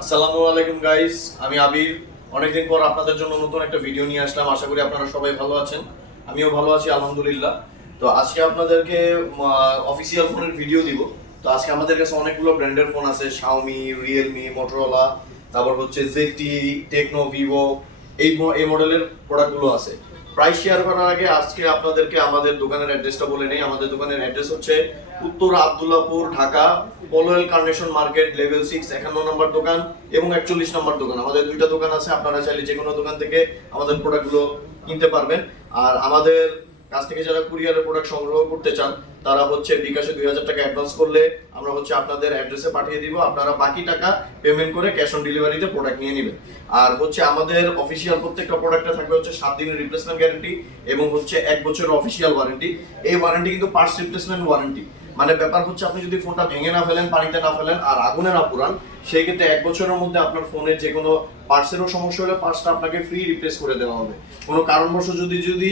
আসসালামু আলাইকুম গাইস আমি আবির। অনেকদিন পর আপনাদের জন্য নতুন একটা ভিডিও নিয়ে আসলাম। আশা করি আপনারা সবাই ভালো আছেন। আমিও ভালো আছি, আলহামদুলিল্লাহ। তো আজকে আপনাদেরকে অফিসিয়াল ফোনের ভিডিও দিব। তো আজকে আমাদের কাছে অনেকগুলো ব্র্যান্ডের ফোন আছে। শাওমি রিয়েলমি মোটরোলা তারপর হচ্ছে জেটি টেকনো ভিভো এই এই মডেলের প্রোডাক্টগুলো আছে। প্রাইস শেয়ার করার আগে আজকে আপনাদেরকে আমাদের দোকানের অ্যাড্রেসটা বলে নেই। আমাদের দোকানের অ্যাড্রেস হচ্ছে উত্তর Abdullahpur Dhaka Polwel Carnation market, level six, একান্ন নম্বর দোকান এবং একচল্লিশ নম্বর দোকান। আমাদের দুইটা দোকান আছে, আপনারা চাইলে যে কোনো দোকান থেকে আমাদের প্রোডাক্টগুলো কিনতে পারবেন। আর আমাদের কাছ থেকে যারা কুরিয়ারের প্রোডাক্ট সংগ্রহ করতে চান, তারা হচ্ছে বিকাশে দুই হাজার টাকা অ্যাডভান্স করলে আমরা হচ্ছে আপনাদের অ্যাড্রেসে পাঠিয়ে দিব। আপনারা বাকি টাকা পেমেন্ট করে ক্যাশ অন ডেলিভারিতে প্রোডাক্ট নিয়ে নেবেন। আর হচ্ছে আমাদের অফিসিয়াল প্রত্যেকটা প্রোডাক্টে থাকবে হচ্ছে সাত দিনের রিপ্লেসমেন্ট গ্যারেন্টি এবং হচ্ছে এক বছরের অফিসিয়াল ওয়ারেন্টি এই ওয়ারেন্টি কিন্তু পার্টস রিপ্লেসমেন্ট ওয়ারেন্টি মানে ব্যাপার হচ্ছে আপনি যদি ফোনটা ভেঙে না ফেলেন পানিতে না ফেলেন আর আগুনে না পুরান সেই ক্ষেত্রে এক বছরের মধ্যে আপনার ফোনের যে কোনো পার্টসেরও সমস্যা হলে পার্সটা আপনাকে ফ্রি রিপ্লেস করে দেওয়া হবে। কোনো কারণবশত যদি যদি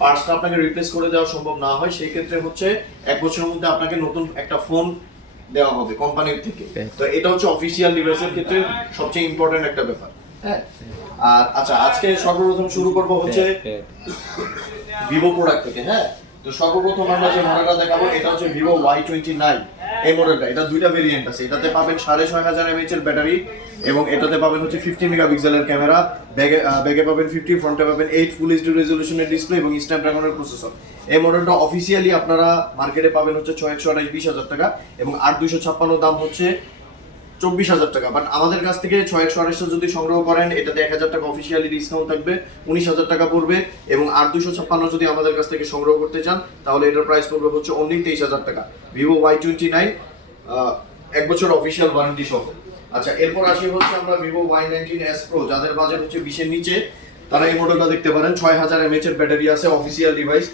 পার্টসটা আপনাকে রিপ্লেস করে দেওয়া সম্ভব না হয় সেই ক্ষেত্রে হচ্ছে এক বছরের মধ্যে আপনাকে নতুন একটা ফোন দেওয়া হবে কোম্পানির থেকে। তো এটা হচ্ছে অফিসিয়াল ডিভাইসের ক্ষেত্রে সবচেয়ে ইম্পর্টেন্ট একটা ব্যাপার। হ্যাঁ। আর আচ্ছা আজকে সর্বপ্রথম শুরু করব হচ্ছে ভিভো প্রোডাক্ট থেকে হ্যাঁ? তো সর্বপ্রথম আমরা যে মডেলটা দেখাবো, এটা হচ্ছে ভিভো ওয়াই টোয়েন্টি নাইন এই মডেলটা এটা দুইটা ভেরিয়েন্ট আছে। এটাতে পাবেন সাড়ে ছয় হাজার এমএইচ এর ব্যাটারি এবং এটাতে পাবেন হচ্ছে ফিফটি মেগাপিক্সেলের ক্যামেরা ব্যাগে ব্যাগে পাবেন ফিফটি ফ্রন্টে পাবেন এইট ফুল এইচডি রেজলিউশনের ডিসপ্লে এবং স্ন্যাপড্রাগনের প্রসেসর এই মডেলটা অফিসিয়ালি আপনারা মার্কেটে পাবেন হচ্ছে ছয় একশো আঠাশ, বিশ হাজার টাকা এবং আট দুইশো ছাপ্পান্ন দাম হচ্ছে চব্বিশ হাজার টাকা। বাট আমাদের কাছ থেকে ছয় একশো আড়াইশো যদি সংগ্রহ করেন, এটাতে এক হাজার টাকা অফিসিয়ালি ডিসকাউন্ট থাকবে, উনিশ হাজার টাকা পড়বে, এবং আট দুশো ছাপ্পান্ন যদি আমাদের কাছ থেকে সংগ্রহ করতে চান, তাহলে এটার প্রাইস পড়বে হচ্ছে অনলি তেইশ হাজার টাকা। ভিভো ওয়াই টোয়েন্টি নাইন এক বছর অফিসিয়াল ওয়ারেন্টি সহ। আচ্ছা এরপর আসি হচ্ছে আমরা Vivo Y nineteen S Pro যাদের বাজেট হচ্ছে বিশের নিচে। তারা এই মডেলটা দেখতে পারেন, ছয় হাজার এমএচ এর ব্যাটারি আছে অফিসিয়াল ডিভাইস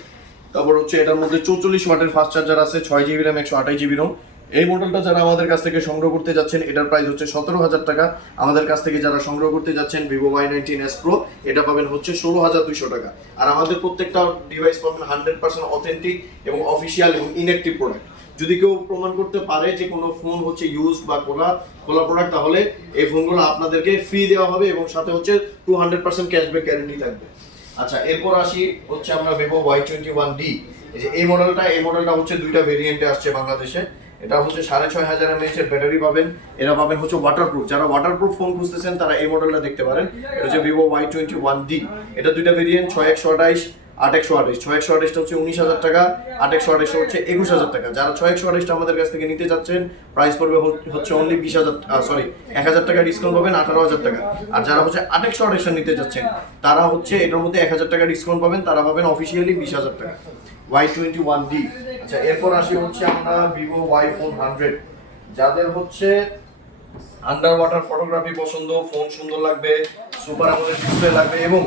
তারপর হচ্ছে এটার মধ্যে চৌচল্লিশ ওয়াটের ফাস্ট চার্জার আছে, ছয় জিবি র্যাম একশো আঠাশ জিবি রোম এই মডেলটা যারা আমাদের কাছ থেকে সংগ্রহ করতে যাচ্ছেন, এটার প্রাইস হচ্ছে সতেরো হাজার টাকা। আমাদের কাছ থেকে যারা সংগ্রহ করতে যাচ্ছেন Vivo Y nineteen S Pro এটা পাবেন হচ্ছে ষোলো হাজার দুইশো টাকা। আর আমাদের প্রত্যেকটা ডিভাইস পাবেন হান্ড্রেড পার্সেন্ট অথেন্টিক এবং অফিসিয়াল এবং ইনঅ্যাক্টিভ প্রোডাক্ট যদি কেউ প্রমাণ করতে পারে যে কোনো ফোন হচ্ছে ইউজ বা খোলা খোলা প্রোডাক্ট তাহলে এই ফোনগুলো আপনাদেরকে ফ্রি দেওয়া হবে এবং সাথে হচ্ছে two hundred percent cashback guarantee থাকবে। আচ্ছা এরপর আসি হচ্ছে আমরা Vivo Y twenty one D এই যে এই মডেলটা এই মডেলটা হচ্ছে দুইটা ভেরিয়েন্টে আসছে বাংলাদেশে। এটা হচ্ছে সাড়ে ছয় হাজার এমএইচ এর ব্যাটারি পাবেন। এরা পাবেন হচ্ছে ওয়াটারপ্রুফ যারা ওয়াটারপ্রুফ ফোন খুঁজতেছেন, তারা এই মডেলটা দেখতে পারেন। এটা হচ্ছে Vivo Y twenty one D এটা দুইটা ভেরিয়েন্ট ছয় একশো আঠাইশ, আট একশো আঠাইশ। ছয় একশো আঠাইশটা হচ্ছে উনিশ হাজার টাকা, আট একশো আঠাইশটা হচ্ছে একুশ হাজার টাকা। যারা ছয় একশো আঠাইশটা আমাদের কাছ থেকে নিতে যাচ্ছেন প্রাইস পড়বে হচ্ছে অনলি বিশ হাজার সরি এক হাজার টাকা ডিসকাউন্ট পাবেন, আঠারো হাজার টাকা। আর যারা হচ্ছে আট একশো আঠাইশটা নিতে যাচ্ছেন তারা হচ্ছে এটার মধ্যে এক হাজার টাকা ডিসকাউন্ট পাবেন, তারা পাবেন অফিসিয়ালি বিশ হাজার টাকা। ওয়াই টোয়েন্টি ওয়ান ডি আচ্ছা এরপর আসি হচ্ছে আমরা ভিভো ওয়াই ফোর হান্ড্রেড যাদের হচ্ছে আন্ডার ওয়াটার ফটোগ্রাফি পছন্দ ফোন সুন্দর লাগবে সুপার আমলের ডিসপ্লে লাগবে এবং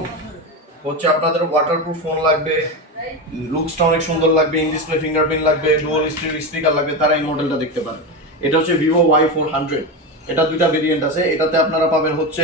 হচ্ছে আপনাদের ওয়াটারপ্রুফ ফোন লাগবে লুকসটা অনেক সুন্দর লাগবে ইন ডিসপ্লে ফিঙ্গারপ্রিন্ট লাগবে ডুয়াল স্টিরিও স্পিকার লাগবে, তারা এই মডেলটা দেখতে পারেন। এটা হচ্ছে ভিভো ওয়াই ফোর হান্ড্রেড এটা দুইটা ভেরিয়েন্ট আছে। এটাতে আপনারা পাবেন হচ্ছে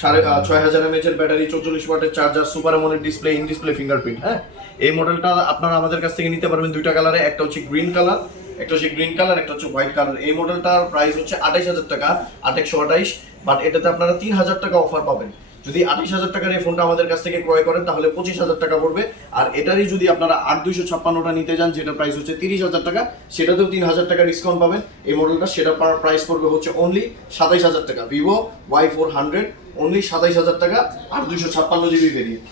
সাড়ে ছয় হাজার এমএচ এর ব্যাটারি চৌচল্লিশ ওয়াটের চার্জার সুপার আমলের ডিসপ্লে ইন ডিসপ্লে ফিঙ্গারপ্রিন্ট হ্যাঁ? এই মডেলটা আপনারা আমাদের কাছ থেকে নিতে পারবেন দুইটা কালারে একটা হচ্ছে গ্রিন কালার একটা হচ্ছে গ্রিন কালার একটা হচ্ছে হোয়াইট কালার এই মডেলটার প্রাইস হচ্ছে আঠাইশ হাজার টাকা আঠাইশশো আঠাইশ বাট এটাতে আপনারা তিন হাজার টাকা অফার পাবেন। যদি আঠাইশ হাজার টাকার এই ফোনটা আমাদের কাছ থেকে ক্রয় করেন, তাহলে পঁচিশ হাজার টাকা পড়বে। আর এটারই যদি আপনারা আট দুইশো ছাপ্পান্নটা নিতে যান যেটা প্রাইস হচ্ছে তিরিশ হাজার টাকা, সেটাতেও তিন হাজার টাকা ডিসকাউন্ট পাবেন। এই মডেলটা সেটা প্রাইস পড়বে হচ্ছে অনলি সাতাইশ হাজার টাকা। Vivo Y four hundred only সাতাইশ হাজার টাকা, আট দুইশো ছাপ্পান্ন জিবি ভেরিয়েন্ট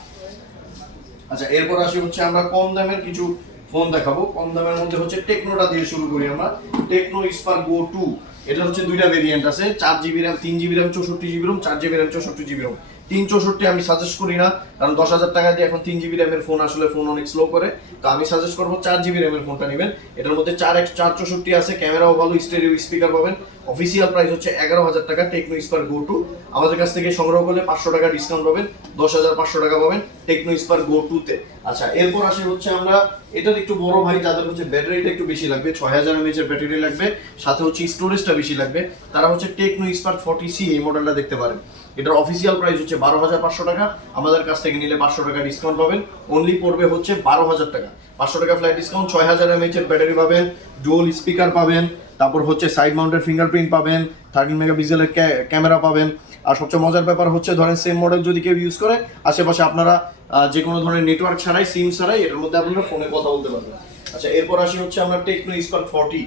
আচ্ছা এরপর আসি হচ্ছে আমরা কম দামের কিছু ফোন দেখাবো। কম দামের মধ্যে হচ্ছে টেকনোটা দিয়ে শুরু করি আমরা। টেকনো স্পার গো টু এটা হচ্ছে দুইটা ভেরিয়েন্ট আছে। চার জিবি র্যাম তিন জিবি র্যাম চৌষট্টি জিবি র্যাম চার জিবি র্যাম চৌষট্টি জিবি রোম তিন চৌষট্টি আমি সাজেস্ট করি না, কারণ দশ হাজার টাকা দিয়ে এখন তিন জিবি র্যামের ফোন আসলে ফোন অনেক স্লো করে। তো আমি সাজেস্ট করব চার জিবি র্যামের ফোনটা নেবেন। এটার মধ্যে চার এক চার চৌষট্টি আছে ক্যামেরাও ভালো স্টেরিও স্পিকার পাবেন। অফিসিয়াল প্রাইস হচ্ছে এগারো হাজার টাকা টেকনো স্পার গো টু আমাদের কাছ থেকে সংগ্রহ করলে পাঁচশো টাকা ডিসকাউন্ট পাবেন, দশ হাজার পাঁচশো টাকা পাবেন টেকনো স্পার গো টুতে আচ্ছা এরপর আসে হচ্ছে আমরা, এটার একটু বড় ভাই, যাদের হচ্ছে ব্যাটারিটা একটু বেশি লাগবে, ছয় হাজার এমএচ এর ব্যাটারি লাগবে, সাথে হচ্ছে স্টোরেজটা বেশি লাগবে, তারা হচ্ছে টেকনো স্পার ফর্টি সি এই মডেলটা দেখতে পারেন। এটার অফিসিয়াল প্রাইস হচ্ছে বারো হাজার পাঁচশো টাকা। আমাদের কাছ থেকে নিলে পাঁচশো টাকা ডিসকাউন্ট পাবেন। অনলি পড়বে হচ্ছে বারো হাজার টাকা। পাঁচশো টাকা ফ্লাইট ডিসকাউন্ট ছয় হাজার এমএচ এর ব্যাটারি পাবেন ডুয়াল স্পিকার পাবেন, তারপর হচ্ছে সাইড মাউন্টের ফিঙ্গারপ্রিন্ট পাবেন থার্টিন মেগা মেগাপিক্সেলের ক্যামেরা পাবেন। আর সবচেয়ে মজার ব্যাপার হচ্ছে, ধরেন সেম মডেল যদি কেউ ইউজ করে, আশেপাশে আপনারা যে কোনো ধরনের নেটওয়ার্ক ছাড়াই সিম ছাড়াই, এটার মধ্যে আপনারা ফোনে কথা বলতে পারবেন। আচ্ছা এরপর আসি হচ্ছে আমরা টেকনো স্পার্ক ফর্টি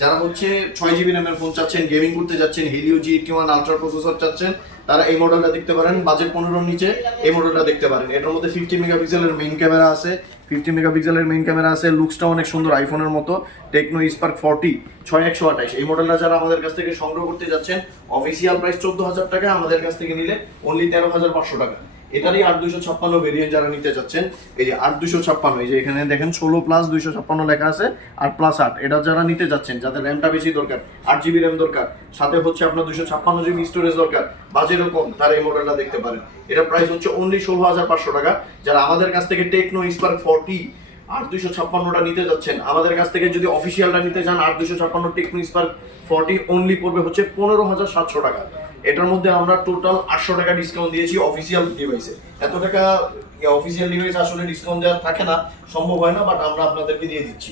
যারা হচ্ছে ছয় জিবি র্যামের ফোন চাচ্ছেন গেমিং করতে যাচ্ছেন Helio G T one ultra processor চাচ্ছেন তারা এই মডেলটা দেখতে পারেন বাজেট পনেরোর নিচে এই মডেলটা দেখতে পারেন। এটার মধ্যে ফিফটি মেগাপিক্সেলের মেইন ক্যামেরা আছে। ফিফটি মেগাপিক্সেলের মেইন ক্যামেরা আছে লুকসটা অনেক সুন্দর আইফোনের মতো। টেকনো স্পার্ক ফর্টি ছয় একশো আঠাইশ এই মডেলটা যারা আমাদের কাছ থেকে সংগ্রহ করতে যাচ্ছেন অফিসিয়াল প্রাইস চোদ্দ হাজার টাকা আমাদের কাছ থেকে নিলে অনলি তেরো হাজার পাঁচশো টাকা। এটারই আট দুশো ছাপ্পান্ন ভেরিয়েন্ট যারা নিতে চাচ্ছেন, এই যে আট দুশো ছাপ্পান্ন, এই যে এখানে দেখেন ষোলো প্লাস দুইশো ছাপ্পান্ন লেখা আছে, আট প্লাস আট। এটা যারা নিতে যাচ্ছেন যাদের র্যামটা বেশি দরকার, আট জিবি র্যাম দরকার, সাথে হচ্ছে আপনার দুশো ছাপ্পান্ন জিবি স্টোরেজ দরকার, বাজেটও কম, তারা এই মডেলটা দেখতে পারেন। এটা প্রাইস হচ্ছে অনলি ষোলো হাজার পাঁচশো টাকা। যারা আমাদের কাছ থেকে টেকনো স্পার্ক ফর্টি আট দুশো ছাপ্পান্নটা নিতে যাচ্ছেন আমাদের কাছ থেকে যদি অফিসিয়ালটা নিতে চান, আট দুশো ছাপ্পান্ন টেকনো স্পার্ক ফর্টি অনলি পড়বে হচ্ছে পনেরো হাজার সাতশো টাকা। এটার মধ্যে আমরা টোটাল আটশো টাকা ডিসকাউন্ট দিয়েছি অফিসিয়াল ডিভাইসে এত টাকা অফিসিয়াল ডিভাইস আসলে ডিসকাউন্ট দেওয়া থাকে না, সম্ভব হয় না বাট আমরা আপনাদেরকে দিয়ে দিচ্ছি।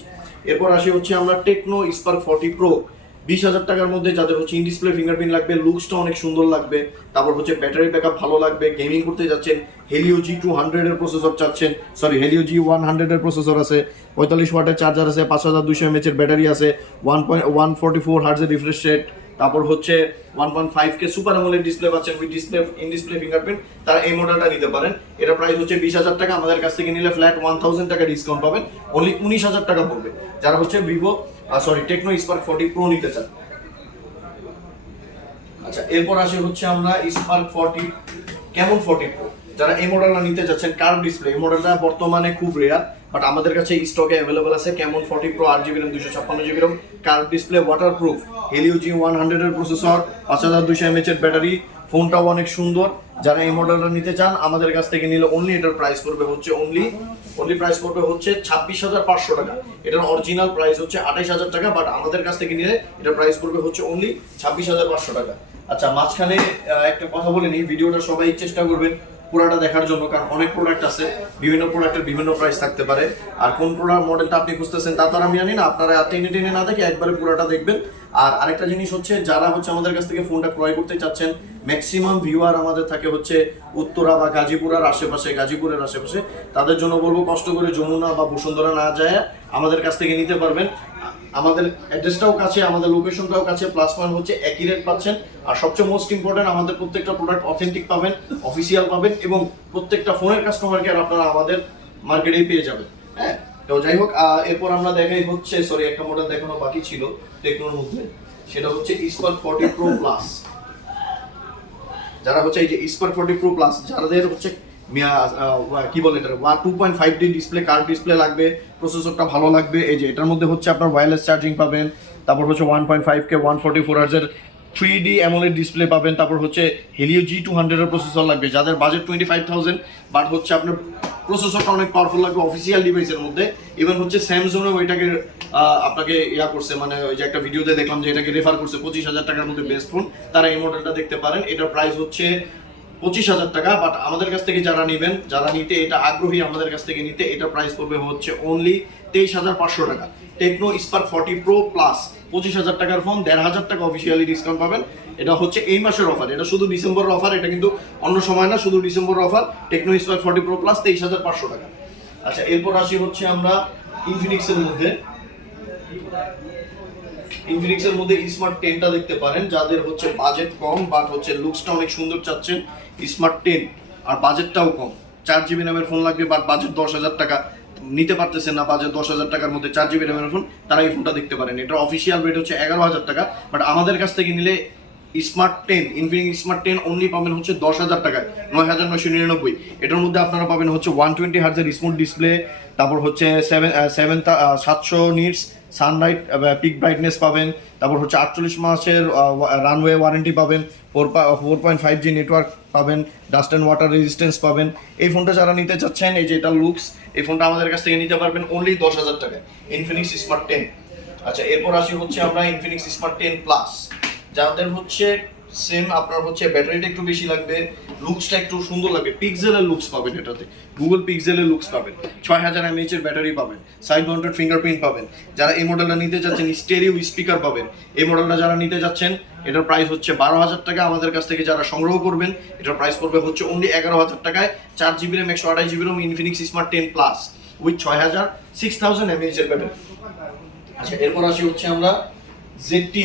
এরপর আসি হচ্ছে আমরা টেকনো স্পার্ক ফর্টি প্রো বিশ হাজার টাকার মধ্যে যাদের হচ্ছে ইন ডিসপ্লে ফিঙ্গারপ্রিন্ট লাগবে লুকসটা অনেক সুন্দর লাগবে। তারপর হচ্ছে ব্যাটারি ব্যাকআপ ভালো লাগবে গেমিং করতে যাচ্ছেন হেলিও জি টু হান্ড্রেডের প্রসেসর চাচ্ছেন সরি হেলিও জি ওয়ান হান্ড্রেডের প্রসেসর আছে, পঁয়তাল্লিশ ওয়াটের চার্জার আছে, পাঁচ হাজার দুশো এমএচের ব্যাটারি আছে one point one forty four হার্জের refresh rate তারপর হচ্ছে one point five K super AMOLED display পাচ্ছেন with display in display fingerprint তারা এই মডেলটা নিতে পারেন। এটা প্রাইস হচ্ছে বিশ হাজার টাকা, আমাদের কাছ থেকে নিলে ফ্ল্যাট ওয়ান থাউজেন্ড টাকা ডিসকাউন্ট পাবেন। অনলি উনিশ হাজার টাকা পড়বে। যারা হচ্ছে Vivo sorry Tecno Spark forty pro নিতে চান। আচ্ছা এরপর আসে হচ্ছে আমরা স্পার্ক ফর্টি কেমন ফর্টি প্রো যারা এই মডেলটা নিতে যাচ্ছেন কার্ভ ডিসপ্লে এই মডেলটা বর্তমানে খুব রেয়ার বাট আমাদের কাছে স্টকে অ্যাভেলেবল আছে কেমন ফর্টি প্রো আট জিবি র্যাম দুশো ছাপ্পান্ন GB RAM curve display waterproof Helio G one হান্ড্রেডের প্রসেসর পাঁচ হাজার দুশো এমএচ এর ব্যাটারি ফোনটাও অনেক সুন্দর। যারা এই মডেলটা নিতে চান, আমাদের কাছ থেকে নিলে অনলি এটার প্রাইস পড়বে হচ্ছে অনলি অনলি প্রাইস পড়বে হচ্ছে ছাব্বিশ হাজার পাঁচশো টাকা। এটার অরিজিনাল প্রাইস হচ্ছে আঠাইশ হাজার টাকা বাট আমাদের কাছ থেকে নিলে এটার প্রাইস পড়বে হচ্ছে অনলি ছাব্বিশ হাজার পাঁচশো টাকা। আচ্ছা মাঝখানে একটা কথা বলে নিই, ভিডিওটা সবাই চেষ্টা করবেন। পুরাটা দেখার জন্য, কারণ অনেক প্রোডাক্ট আছে, বিভিন্ন প্রোডাক্টের বিভিন্ন প্রাইস থাকতে পারে। আর কোন প্রোডাক্ট মডেলটা আপনি খুঁজতেছেন তা তো আমি জানি না, আপনারা টেনে টেনে না দেখে একবারে পুরাটা দেখবেন। আর আরেকটা জিনিস হচ্ছে, যারা হচ্ছে আমাদের কাছ থেকে ফোনটা ক্রয় করতে চাচ্ছেন ম্যাক্সিমাম ভিউয়ার আমাদের থাকে হচ্ছে উত্তরা বা গাজীপুরার আশেপাশে, গাজীপুরের আশেপাশে। তাদের জন্য বলব, কষ্ট করে যমুনা বা বসুন্ধরা না যায়, আমাদের কাছ থেকে নিতে পারবেন। আমাদের অ্যাড্রেসটাও কাছে, আমাদের লোকেশনটাও কাছে প্লাস পয়েন্ট হচ্ছে একই রেট পাচ্ছেন। আর সবচেয়ে মোস্ট ইম্পর্টেন্ট আমাদের প্রত্যেকটা প্রোডাক্ট অথেন্টিক পাবেন অফিসিয়াল পাবেন এবং প্রত্যেকটা ফোনের কাস্টমার কেয়ার আপনারা আমাদের মার্কেটেই পেয়ে যাবেন। হ্যাঁ? তো যাই হোক এরপর আমরা দেখাই হচ্ছে সরি একটা মডেল দেখানো বাকি ছিল টেকনোর মধ্যে। সেটা হচ্ছে স্পার্ক ফর্টি প্রো প্লাস যারা হচ্ছে এই যে স্পার্ক ফর্টি প্রো প্লাস যাদের হচ্ছে কি বলে এটা one two point five D display card display লাগবে প্রসেসরটা ভালো লাগবে। এই যে, এটার মধ্যে হচ্ছে আপনার ওয়্যারলেস চার্জিং পাবেন, তারপর হচ্ছে one point five K one forty four হার্জের three D AMOLED display পাবেন, তারপর হচ্ছে হেলিও জি টু হান্ড্রেডের প্রসেসর লাগবে, যাদের budget twenty five thousand but হচ্ছে আপনার প্রসেসরটা অনেক পাওয়ারফুল লাগবে অফিসিয়াল ডিভাইসের মধ্যে। ইভেন হচ্ছে স্যামসংও এটাকে আপনাকে ইয়া করছে মানে ওই যে একটা ভিডিওতে দেখলাম যে এটাকে রেফার করছে, পঁচিশ হাজার টাকার মধ্যে বেস্ট ফোন তারা এই মডেলটা দেখতে পারেন। এটার প্রাইস হচ্ছে পঁচিশ হাজার টাকা বাট আমাদের কাছ থেকে যারা নেবেন, যারা নিতে এটা আগ্রহী, আমাদের কাছ থেকে নিতে এটা প্রাইস পড়বে হচ্ছে অনলি তেইশ হাজার পাঁচশো টাকা। Tecno Spark forty pro plus পঁচিশ হাজার টাকার ফোন দেড় হাজার টাকা অফিসিয়ালি ডিসকাউন্ট পাবেন। এটা হচ্ছে এই মাসের অফার এটা শুধু ডিসেম্বরের অফার এটা কিন্তু অন্য সময় না, শুধু ডিসেম্বরের offer Tecno Spark forty pro plus তেইশ হাজার পাঁচশো টাকা। আচ্ছা এরপর আসি হচ্ছে আমরা ইনফিনিক্সের মধ্যে। ইনফিনিক্সের মধ্যে স্মার্ট টেনটা দেখতে পারেন, যাদের হচ্ছে বাজেট কম বাট হচ্ছে লুকসটা অনেক সুন্দর চাচ্ছেন স্মার্ট টেন আর বাজেটটাও কম। চার জিবি র্যামের ফোন লাগবে বাট বাজেট দশ হাজার টাকা, নিতে পারতেছেন না বাজেট দশ হাজার টাকার মধ্যে চার জিবি র্যামের ফোন তারা এই ফোনটা দেখতে পারেন। এটার অফিসিয়াল রেট হচ্ছে এগারো হাজার টাকা বাট আমাদের কাছ থেকে নিলে smart ten Infinix smart ten only পাবেন হচ্ছে দশ হাজার টাকায়, নয় হাজার নয়শো নিরানব্বই। এটার মধ্যে আপনারা পাবেন হচ্ছে ওয়ান টোয়েন্টি হার্জের স্মুথ ডিসপ্লে তারপর হচ্ছে সেভেন সেভেন সাতশো নিটস সানলাইট পিক ব্রাইটনেস পাবেন। তারপর হচ্ছে আটচল্লিশ মাসের রানওয়ে ওয়ারেন্টি পাবেন। Four four point five G network পাবেন। ডাস্ট অ্যান্ড ওয়াটার রেজিস্ট্যান্স পাবেন। এই ফোনটা যারা নিতে চাচ্ছেন, এই যে এটা লুকস এই ফোনটা আমাদের কাছ থেকে নিতে পারবেন অনলি দশ হাজার টাকায়। ইনফিনিক্স স্মার্ট টেন আচ্ছা এরপর আসি হচ্ছে আমরা ইনফিনিক্স স্মার্ট টেন প্লাস যাদের হচ্ছে সেম আপনার হচ্ছে ব্যাটারিটা একটু বেশি লাগবে লুকসটা একটু সুন্দর লাগবে। পিক্সেলের লুকস পাবেন এটাতে। গুগল পিক্সেলের লুকস পাবেন। ছয় হাজার এমএইচ এর ব্যাটারি পাবেন। সাইড মাউন্টেড ফিঙ্গারপ্রিন্ট পাবেন। যারা এই মডেলটা নিতে যাচ্ছেন স্টেরিও স্পিকার পাবেন। এই মডেলটা যারা নিতে যাচ্ছেন, এটার প্রাইস হচ্ছে বারো হাজার টাকা। আমাদের কাছ থেকে যারা সংগ্রহ করবেন, এটার প্রাইস পড়বে হচ্ছে অনলি এগারো হাজার টাকায়। চার জিবি র্যাম একশো আঠাশ GB RAM Infinix smart ten plus with ছয় হাজার সিক্স থাউজেন্ড এমএইচ এর ব্যাটারি আচ্ছা এরপর আসি হচ্ছে আমরা জেডটি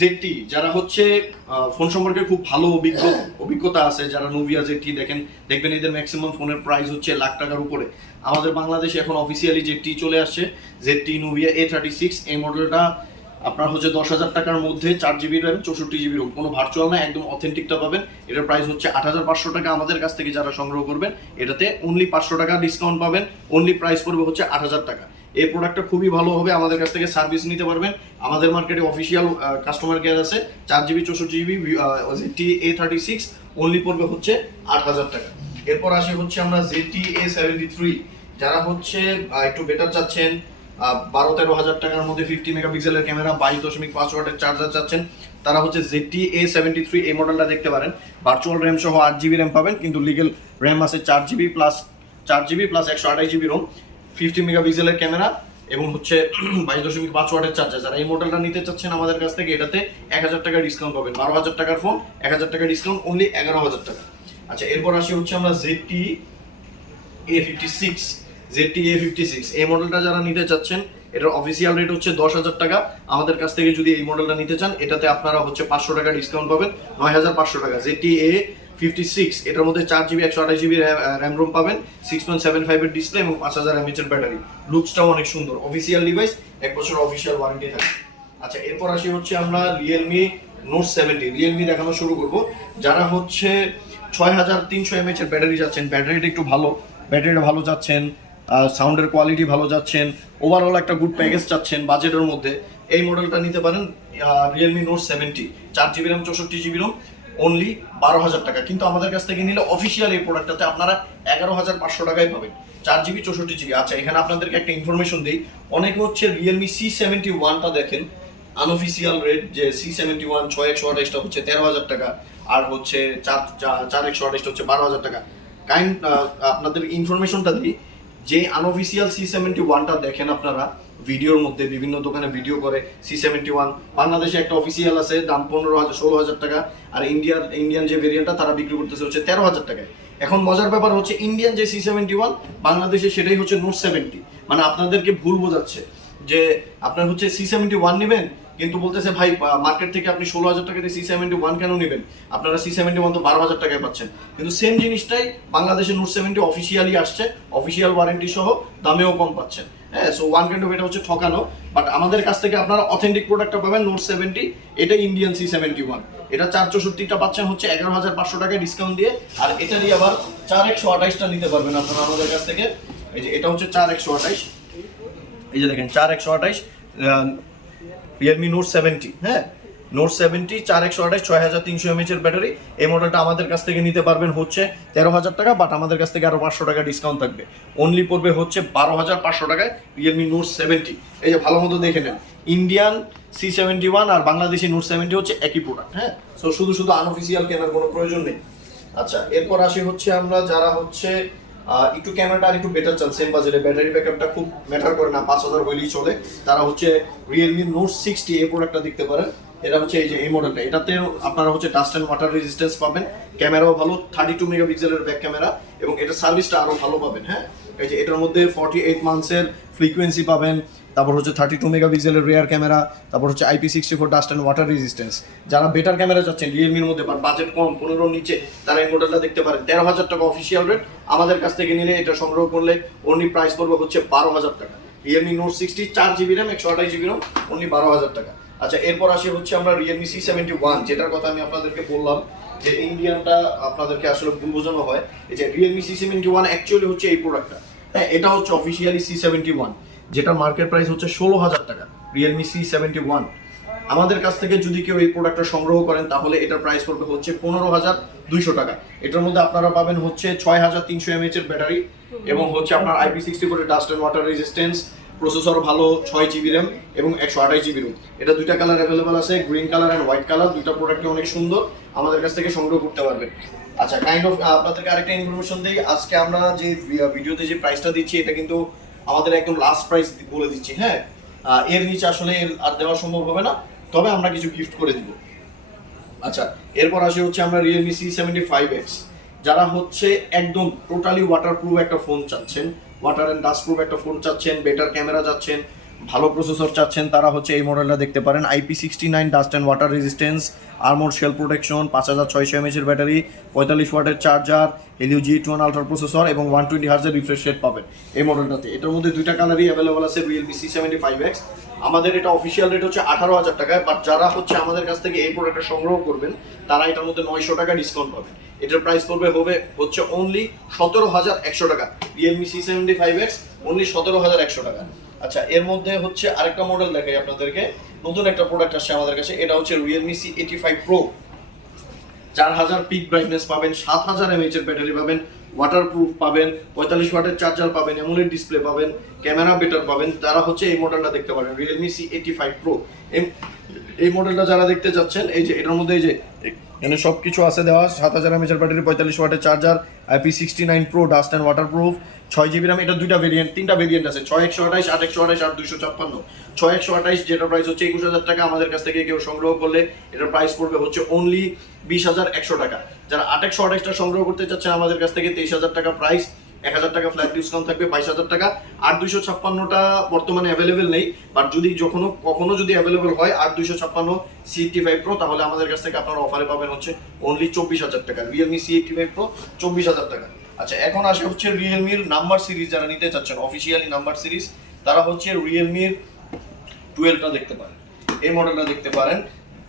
তে জেডটি যারা হচ্ছে ফোন সম্পর্কে খুব ভালো অভিজ্ঞ, অভিজ্ঞতা আছে, যারা নোভিয়া জেডটি দেখেন, দেখবেন এদের ম্যাক্সিমাম ফোনের প্রাইস হচ্ছে লাখ টাকার উপরে। আমাদের বাংলাদেশে এখন অফিসিয়ালি জেডটি চলে আসছে ZTE Nubia A thirty six এই মডেলটা আপনার হচ্ছে দশ হাজার টাকার মধ্যে চার জিবি র্যাম চৌষট্টি জিবি রোম কোনো ভার্চুয়াল না, একদম অথেন্টিকটা পাবেন। এটার প্রাইস হচ্ছে আট হাজার পাঁচশো টাকা আমাদের কাছ থেকে যারা সংগ্রহ করবেন, এটাতে অনলি পাঁচশো টাকা ডিসকাউন্ট পাবেন অনলি প্রাইস পড়বে হচ্ছে আট হাজার টাকা। এই প্রোডাক্টটা খুবই ভালো হবে। আমাদের কাছ থেকে সার্ভিস নিতে পারবেন। আমাদের মার্কেটে অফিসিয়াল কাস্টমার কেয়ার আছে। চার জিবি চৌষট্টি GB T A thirty six only পড়বে হচ্ছে আট হাজার টাকা। এরপর আসে হচ্ছে আমরা জেটি এ সেভেন্টি থ্রি যারা হচ্ছে একটু বেটার চাচ্ছেন বারো তেরো হাজার টাকার মধ্যে ফিফটি মেগাপিক্সেলের ক্যামেরা বাইশ দশমিক পাঁচ ওয়াটের চার্জার চাচ্ছেন, তারা হচ্ছে জেটি এ সেভেন্টি থ্রি এই মডেলটা দেখতে পারেন। ভার্চুয়াল র্যাম সহ আট জিবি র্যাম পাবেন, কিন্তু লিগেল র্যাম আছে চার জিবি প্লাস চার জিবি প্লাস একশো আঠাশ জিবি রোম ফিফটি মেগাপিক্সেলের ক্যামেরা এবং হচ্ছে বাইশ দশমিক পাঁচ ওয়াটের চার্জার যারা এই মডেলটা নিতে চাচ্ছেন আমাদের কাছ থেকে, এটাতে এক হাজার টাকা ডিসকাউন্ট পাবেন। বারো হাজার টাকার ফোন এক হাজার টাকা ডিসকাউন্ট অনলি এগারো হাজার টাকা। আচ্ছা এরপর আসি হচ্ছে আমরা Z T A fifty six Z T A fifty six এই মডেলটা যারা নিতে চাচ্ছেন, এটার অফিসিয়াল রেট হচ্ছে দশ হাজার টাকা। আমাদের কাছ থেকে যদি এই মডেলটা নিতে চান, এটাতে আপনারা হচ্ছে পাঁচশো টাকা ডিসকাউন্ট পাবেন, নয় হাজার পাঁচশো টাকা। জেডটি এ ফিফটি সিক্স এটার মধ্যে চার জিবি একশো আঠাশ জিবি র্যাম রোম পাবেন সিক্স পয়েন্ট সেভেন ফাইভের ডিসপ্লে এবং পাঁচ হাজার এমএচের ব্যাটারি লুকসটাও অনেক সুন্দর। অফিসিয়াল ডিভাইস এক বছর অফিসিয়াল ওয়ারেন্টি থাকে আচ্ছা এরপর আসি হচ্ছে আমরা রিয়েলমি নোট সেভেন্টি রিয়েলমি দেখানো শুরু করব। যারা হচ্ছে ছয় হাজার তিনশো এমএচ এর ব্যাটারি যাচ্ছেন ব্যাটারিটা একটু ভালো। ব্যাটারিটা ভালো যাচ্ছেন সাউন্ডের কোয়ালিটি ভালো যাচ্ছেন ওভারঅল একটা গুড প্যাকেজ চাচ্ছেন বাজেটের মধ্যে। এই মডেলটা নিতে পারেন রিয়েলমি নোট সেভেন্টি চার জিবি র্যাম চৌষট্টি জিবি রোম অনলি বারো হাজার টাকা। কিন্তু আমাদের কাছ থেকে নিলে অফিসিয়াল এই প্রোডাক্টটাতে আপনারা এগারো হাজার পাঁচশো টাকায় পাবেন। চার জিবি চৌষট্টি জিবি আচ্ছা এখানে আপনাদেরকে একটা ইনফরমেশন দিই। অনেকে হচ্ছে রিয়েলমি সি সেভেন্টি ওয়ানটা দেখেন। আনঅফিসিয়াল রেট যে সি সেভেন্টি ওয়ান ছয় একশো আঠাশটা হচ্ছে তেরো হাজার টাকা। আর হচ্ছে চার চার একশো আঠাশটা হচ্ছে বারো হাজার টাকা কাইন্ড আপনাদের ইনফরমেশনটা দিই। যে আনঅফিসিয়াল সি সেভেন্টি ওয়ানটা দেখেন আপনারা ভিডিওর মধ্যে বিভিন্ন দোকানে ভিডিও করে সি সেভেন্টি ওয়ান বাংলাদেশে একটা অফিসিয়াল আছে, দাম পনেরো হাজার, ষোলো হাজার টাকা। আর ইন্ডিয়ার, ইন্ডিয়ান যে ভেরিয়েন্টটা তারা বিক্রি করতেছে হচ্ছে তেরো হাজার টাকায়। এখন মজার ব্যাপার হচ্ছে, ইন্ডিয়ান যে সি সেভেন্টি ওয়ান বাংলাদেশে সেটাই হচ্ছে নোট সেভেন্টি মানে আপনাদেরকে ভুল বোঝাচ্ছে যে আপনার হচ্ছে সি সেভেন্টি ওয়ান নেবেন, কিন্তু বলতেছে, ভাই মার্কেট থেকে আপনি ষোলো হাজার টাকাতে সি সেভেন্টি ওয়ান কেন নেবেন? আপনারা সি সেভেন্টি ওয়ান তো বারো হাজার টাকায় পাচ্ছেন। কিন্তু সেম জিনিসটাই বাংলাদেশে নোট সেভেন্টি অফিসিয়ালি আসছে অফিসিয়াল ওয়ারেন্টি সহ দামেও কম পাচ্ছেন। হ্যাঁ সো ওয়ান কাইন্ড অফ এটা হচ্ছে ঠকানো বাট আমাদের কাছ থেকে আপনারা অথেন্টিক প্রোডাক্টটা পাবেন নোট সেভেন্টি এটা ইন্ডিয়ান সি সেভেন্টি ওয়ান এটা চার চৌষট্টিটা পাচ্ছেন হচ্ছে, এগারো হাজার পাঁচশো টাকায় ডিসকাউন্ট দিয়ে, আর এটারই আবার চার একশো আঠাইশটা নিতে পারবেন আপনারা আমাদের কাছ থেকে। এই যে এটা হচ্ছে চার একশো আঠাইশ। এই যে দেখেন, চার একশো আঠাইশ রিয়েলমি নোট সেভেন্টি হ্যাঁ? নোট সেভেন্টি চার একশো আঠাশ, ছয় হাজার তিনশো এমএচ ব্যাটারি এই মডেলটা আমাদের কাছ থেকে নিতে পারবেন হচ্ছে তেরো হাজার টাকা বাট আমাদের কাছ থেকে আরও পাঁচশো টাকা ডিসকাউন্ট থাকবে। অনলি পড়বে হচ্ছে বারো হাজার পাঁচশো টাকায় রিয়েলমি নোট সেভেন্টি এই যে ভালো মতো দেখে নেন। ইন্ডিয়ান সি সেভেন্টি ওয়ান আর বাংলাদেশি নোট সেভেন্টি হচ্ছে একই প্রোডাক্ট হ্যাঁ? সো শুধু শুধু আনঅফিসিয়াল কেনার কোনো প্রয়োজন নেই। আচ্ছা এরপর আসি হচ্ছে আমরা যারা হচ্ছে একটু ক্যামেরাটা আর একটু বেটার চান সেম বাজেটে ব্যাটারি ব্যাকআপটা খুব ম্যাটার করে না, পাঁচ হাজার হইলেই চলে। তারা হচ্ছে রিয়েলমি নোট সিক্সটি এই প্রোডাক্টটা দেখতে পারেন। এটা হচ্ছে এই যে, এই মডেলটা এটাতে আপনারা হচ্ছে ডাস্ট অ্যান্ড ওয়াটার রেজিস্ট্যান্স পাবেন। ক্যামেরাও ভালো থার্টি টু মেগাপিক্সেলের ব্যাক ক্যামেরা এবং এটা সার্ভিসটা আরও ভালো পাবেন হ্যাঁ? এই যে, এটার মধ্যে ফর্টি এইট মান্থসের ফ্রিকোয়েন্সি পাবেন। তারপর হচ্ছে থার্টি টু মেগাপিক্সেলের রেয়ার ক্যামেরা, তারপর হচ্ছে IP sixty four dust and water resistance যারা বেটার ক্যামেরা চাচ্ছেন রিয়েলমির মধ্যে বা বাজেট কম পনেরো নিচে, তারা এই মডেলটা দেখতে পারেন। তেরো হাজার টাকা অফিসিয়াল রেট আমাদের কাছ থেকে নিলে এটা সংগ্রহ করলে অনলি প্রাইস পড়বে হচ্ছে বারো হাজার টাকা। রিয়েলমি নোট সিক্সটি চার জিবি র্যাম একশো আঠাশ জিবি র্যাম অনলি বারো হাজার টাকা। আচ্ছা এরপর আসি হচ্ছে আমরা রিয়েলমি সি সেভেন্টি ওয়ান যেটার কথা আমি আপনাদেরকে বললাম যে ইন্ডিয়ানটা আপনাদেরকে আসলে ভুল বোঝানো হয়। এই যে Realme C seventy one actually হচ্ছে এই প্রোডাক্টটা হ্যাঁ এটা হচ্ছে অফিসিয়ালি সি সেভেন্টি ওয়ান যেটার মার্কেট প্রাইস হচ্ছে ষোলো হাজার টাকা রিয়েলমি সি সেভেন্টি ওয়ান আমাদের কাছ থেকে যদি কেউ এই প্রোডাক্টটা সংগ্রহ করেন, তাহলে এটার প্রাইস পড়বে হচ্ছে পনেরো হাজার দুইশো টাকা। এটার মধ্যে আপনারা পাবেন হচ্ছে ছয় হাজার তিনশো এমএচ এর ব্যাটারি এবং হচ্ছে আপনার আইপি সিক্সটি করে dust and water resistance processor ভালো ছয় জিবি র্যাম এবং একশো আঠাশ জিবি রুম এটা দুইটা কালার অ্যাভেলেবল আছে green colour and white colour দুইটা প্রোডাক্টই অনেক সুন্দর, আমাদের কাছ থেকে সংগ্রহ করতে পারবেন আচ্ছা কাইন্ড অফ আপনাদেরকে আরেকটা ইনফরমেশন দিই, আজকে আমরা যে ভিডিওতে যে প্রাইসটা দিচ্ছি, এটা কিন্তু আমাদের একদম লাস্ট প্রাইস বলে দিচ্ছি হ্যাঁ? এর নিচে আসলে আর দেওয়া সম্ভব হবে না, তবে আমরা কিছু গিফট করে দিব। আচ্ছা এরপর আসে হচ্ছে আমরা Realme C seventy five X যারা হচ্ছে একদম টোটালি ওয়াটারপ্রুফ একটা ফোন চাচ্ছেন ওয়াটার অ্যান্ড ডাস্ট প্রুফ একটা ফোন চাচ্ছেন বেটার ক্যামেরা চাচ্ছেন, ভালো প্রসেসর চাচ্ছেন, তারা হচ্ছে এই মডেলটা দেখতে পারেন। IP sixty nine dust and water resistance armour shell protection পাঁচ হাজার ছয়শো এমএচের ব্যাটারি পঁয়তাল্লিশ ওয়াটের charger Helio G two ultra processor এবং ওয়ান টোয়েন্টি হার্জের রিফ্রেশ রেট পাবেন এই মডেলটাতে এটার মধ্যে দুইটা কালারই অ্যাভেলেবল আছে Realme C seventy five X আমাদের এটা অফিসিয়াল রেট হচ্ছে আঠারো হাজার টাকায় বাট যারা হচ্ছে আমাদের কাছ থেকে এই প্রোডাক্টটা সংগ্রহ করবেন, তারা এটার মধ্যে নয়শো টাকা ডিসকাউন্ট পাবেন। এটার প্রাইস পড়বে হবে হচ্ছে অনলি সতেরো হাজার একশো টাকা। Realme C seventy five X only সতেরো হাজার একশো টাকা। আচ্ছা এর মধ্যে হচ্ছে আরেকটা মডেল দেখাই আপনাদেরকে। নতুন একটা প্রোডাক্ট আসছে আমাদের কাছে, এটা হচ্ছে Realme C eighty five pro চার হাজার পিক ব্রাইটনেস পাবেন, সাত হাজার এমএইচ এর ব্যাটারি পাবেন ওয়াটারপ্রুফ পাবেন, পঁয়তাল্লিশ ওয়াটের চার্জার পাবেন এমোলেড ডিসপ্লে পাবেন ক্যামেরা বেটার পাবেন। তারা হচ্ছে এই মডেলটা দেখতে পারেন Realme C eighty five pro এই মডেলটা যারা দেখতে চাচ্ছেন, এই যে এটার মধ্যে এই যে এখানে সব কিছু আছে দেওয়া সাত হাজার এমএচের ব্যাটারি, পঁয়তাল্লিশ ওয়াটের charger IP sixty nine pro dust and water proof ছয় জিবি রাম এটা দুইটা ভেরিয়েন্ট তিনটা ভেরিয়েন্ট আছে। ছয় একশো আঠাইশ আট একশো আঠাইশ আর দুইশো ছাপ্পান্ন। ছয় একশো আঠাইশ যেটা প্রাইস হচ্ছে একুশ হাজার টাকা, আমাদের কাছ থেকে কেউ সংগ্রহ করলে এটার প্রাইস পড়বে হচ্ছে অনলি বিশ হাজার একশো টাকা। যারা আট একশো আঠাইশটা সংগ্রহ করতে চাচ্ছেন, আমাদের কাছ থেকে তেইশ হাজার টাকা প্রাইস এক হাজার টাকা ফ্ল্যাট ডিসকাউন্ট থাকবে, বাইশ হাজার টাকা। আর দুইশো ছাপ্পান্নটা বর্তমানে অ্যাভেলেবেল নেই বাট যদি যখনও কখনো যদি অ্যাভেলেবেল হয় আর দুইশো ছাপ্পান্ন সি এইটটি ফাইভ প্রো তাহলে আমাদের কাছ থেকে আপনারা অফারে পাবেন হচ্ছে অনলি চব্বিশ হাজার টাকা Realme C eighty five pro চব্বিশ হাজার টাকা। আচ্ছা এখন আসে হচ্ছে রিয়েলমির নাম্বার সিরিজ যারা নিতে চাচ্ছেন অফিসিয়ালি নাম্বার সিরিজ তারা হচ্ছে রিয়েলমির টুয়েলভটা দেখতে পারেন। এই মডেলটা দেখতে পারেন।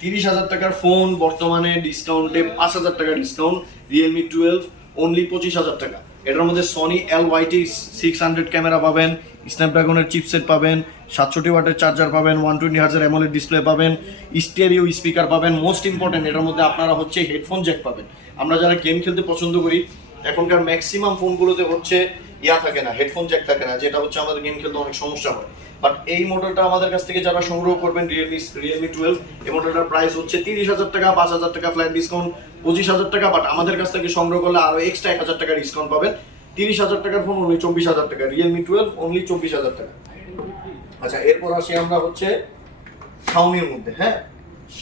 তিরিশ হাজার টাকার ফোন বর্তমানে ডিসকাউন্টে পাঁচ হাজার টাকা ডিসকাউন্ট রিয়েলমি টুয়েলভ অনলি পঁচিশ হাজার টাকা। এটার মধ্যে Sony L Y T six hundred camera পাবেন স্ন্যাপড্রাগনের চিপসেট পাবেন, সাতষট্টি ওয়াটের চার্জার পাবেন ওয়ান টোয়েন্টি হার্জের অ্যামোলেড ডিসপ্লে পাবেন স্টেরিও স্পিকার পাবেন মোস্ট ইম্পর্টেন্ট এটার মধ্যে আপনারা হচ্ছে হেডফোন জ্যাক পাবেন। আমরা যারা গেম খেলতে পছন্দ করি, এখনকার ম্যাক্সিমাম ফোনগুলোতে হচ্ছে ইয়া থাকে না, হেডফোন জ্যাক থাকে না, যেটা হচ্ছে আমাদের গেম খেলতে অনেক সমস্যা হয়। বাট এই মডেলটা আমাদের কাছ থেকে যারা সংগ্রহ করবেন রিয়েলমি রিয়েলমি টুয়েলভ এই মডেলটার প্রাইস হচ্ছে তিরিশ হাজার টাকা, পাঁচ হাজার টাকা ফ্ল্যাট ডিসকাউন্ট পঁচিশ হাজার টাকা বাট আমাদের কাছ থেকে সংগ্রহ করলে আরও এক্সট্রা এক হাজার টাকা ডিসকাউন্ট পাবেন। তিরিশ হাজার টাকার ফোন অনলি চব্বিশ হাজার টাকা রিয়েলমি টুয়েলভ অনলি চব্বিশ হাজার টাকা। আচ্ছা এরপর আসি আমরা হচ্ছে শাওমির মধ্যে হ্যাঁ?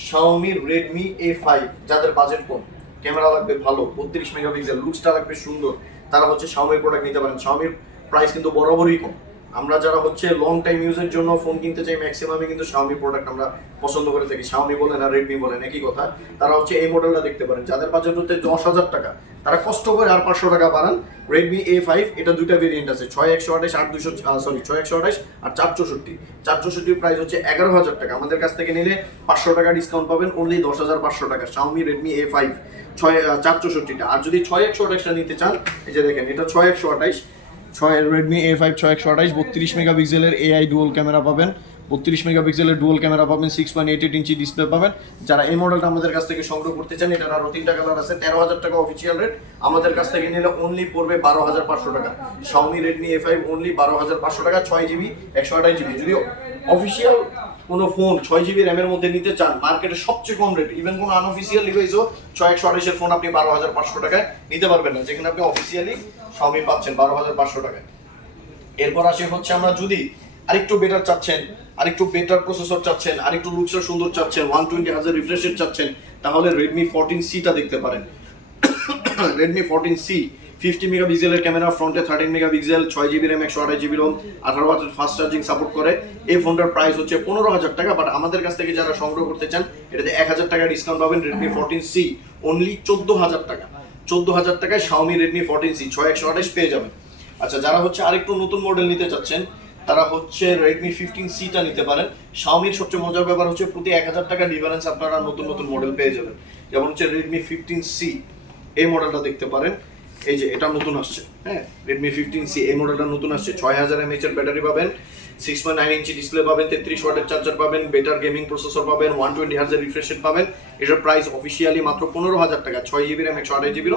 শাওমি রেডমি এ ফাইভ যাদের বাজেট কম। ক্যামেরা লাগবে ভালো, বত্রিশ মেগাপিক্সেল লুকসটা লাগবে সুন্দর। তারা হচ্ছে শাওমির প্রোডাক্ট নিতে পারেন। শাওমির প্রাইস কিন্তু বরাবরই কম। আমরা যারা হচ্ছে লং টাইম ইউজের জন্য ফোন কিনতে চাই ম্যাক্সিমামই কিন্তু শাওমি প্রোডাক্ট আমরা পছন্দ করে থাকি। শাওমি বলেন আর রেডমি বলেন, একই কথা। তারা হচ্ছে এই মডেলটা দেখতে পারেন। যাদের বাজেট হচ্ছে দশ হাজার টাকা, তারা কষ্ট করে আর পাঁচশো টাকা বাড়ান। রেডমি এ ফাইভ এটা দুইটা ভেরিয়েন্ট আছে, ছয় একশো আঠাশ, আট দুশো সরি ছয় একশো আঠাশ আর চার চৌষট্টি। চার চৌষট্টির প্রাইস হচ্ছে এগারো হাজার টাকা। আমাদের কাছ থেকে নিলে পাঁচশো টাকা ডিসকাউন্ট পাবেন অনলি দশ হাজার পাঁচশো টাকা। শাওমি রেডমি এ ফাইভ ছয় চার চৌষট্টিটা। আর যদি ছয় একশো আঠাশটা নিতে চান, এই যে দেখেন, এটা ছয় একশো আঠাশ। ছয় রেডমি এ ফাইভ ছয় একশো আঠাশ, বত্রিশ মেগাপিক্সেলের এআই ডুয়াল ক্যামেরা পাবেন। বত্রিশ মেগাপিক্সেলের ডুয়াল ক্যামেরা পাবেন six point eight eight inch display পাবেন। যারা এই মডেলটা আমাদের কাছ থেকে সংগ্রহ করতে চান, এটার আরও তিনটা কালার আছে, তেরো হাজার টাকা অফিসিয়াল রেট আমাদের কাছ থেকে নিলে অনলি পড়বে বারো হাজার পাঁচশো টাকা। Xiaomi Redmi A five only বারো হাজার পাঁচশো টাকা, ছয় জিবি একশো আঠাশ জিবি যদি অফিসিয়াল কোনো ফোন ছয় জিবি র্যামের মধ্যে নিতে চান মার্কেটে সবচেয়ে কম রেট ইভেন কোনো আনঅফিসিয়াল ডিভাইসও ছয় একশো আঠাশের ফোন আপনি বারো হাজার পাঁচশো টাকায় নিতে পারবেন না, যেখানে আপনি অফিসিয়ালি শাওমি পাচ্ছেন, বারো হাজার পাঁচশো টাকায়। এরপর আসে হচ্ছে আমরা যদি আরেকটু বেটার চাচ্ছেন, আরেকটু বেটার প্রসেসর চাচ্ছেন, আরেকটু লুকসের সুন্দর চাচ্ছেন ওয়ান টোয়েন্টি হাজার রিফ্রেশের চাচ্ছেন, তাহলে রেডমি ফোরটিন সিটা দেখতে পারেন। Redmi fourteen C fifty mega মেগাপিক্সেলের ক্যামেরা ফ্রন্টে থার্টিন মেগা মেগাপিক্সেল ছয় জিবি র্যাম একশো আঠাশ জিবি রোম আঠারো হাজার ফাস্ট চার্জিং সাপোর্ট করে। এই ফোনটার প্রাইস হচ্ছে পনেরো হাজার টাকা বাট আমাদের কাছ থেকে যারা সংগ্রহ করতে চান, এটাতে এক হাজার টাকা ডিসকাউন্ট পাবেন রেডমি ফোরটিন সি অনলি চোদ্দ হাজার টাকা। চোদ্দ হাজার টাকায় শাওমি রেডমি ফোরটিন সি ছয় একশো আঠাশ পেয়ে যাবেন। আচ্ছা যারা হচ্ছে আরেকটু নতুন মডেল নিতে চাচ্ছেন, তারা হচ্ছে রেডমি ফিফটিন সিটা নিতে পারেন। শাওমির সবচেয়ে মজার ব্যাপার হচ্ছে প্রতি এক হাজার টাকা ডিফারেন্স আপনারা নতুন নতুন মডেল পেয়ে যাবেন। যেমন হচ্ছে রেডমি ফিফটিন সি এই মডেলটা দেখতে পারেন। এই যে, এটা নতুন আসছে হ্যাঁ? রেডমি ফিফটিন সি এই মডেলটা নতুন আসছে। ছয় হাজার এমএইচ এর ব্যাটারি পাবেন। Six point nine inch display পাবেন, তেত্রিশ ওয়াটের চার্জার পাবেন বেটার গেমিং প্রসেসর পাবেন ওয়ান টোয়েন্টি হার্জের রিফ্রেশ পাবেন। এটার প্রাইস অফিসিয়ালি মাত্র পনেরো হাজার টাকা, ছয় জিবি র্যাম একশো আঠাশ জিবি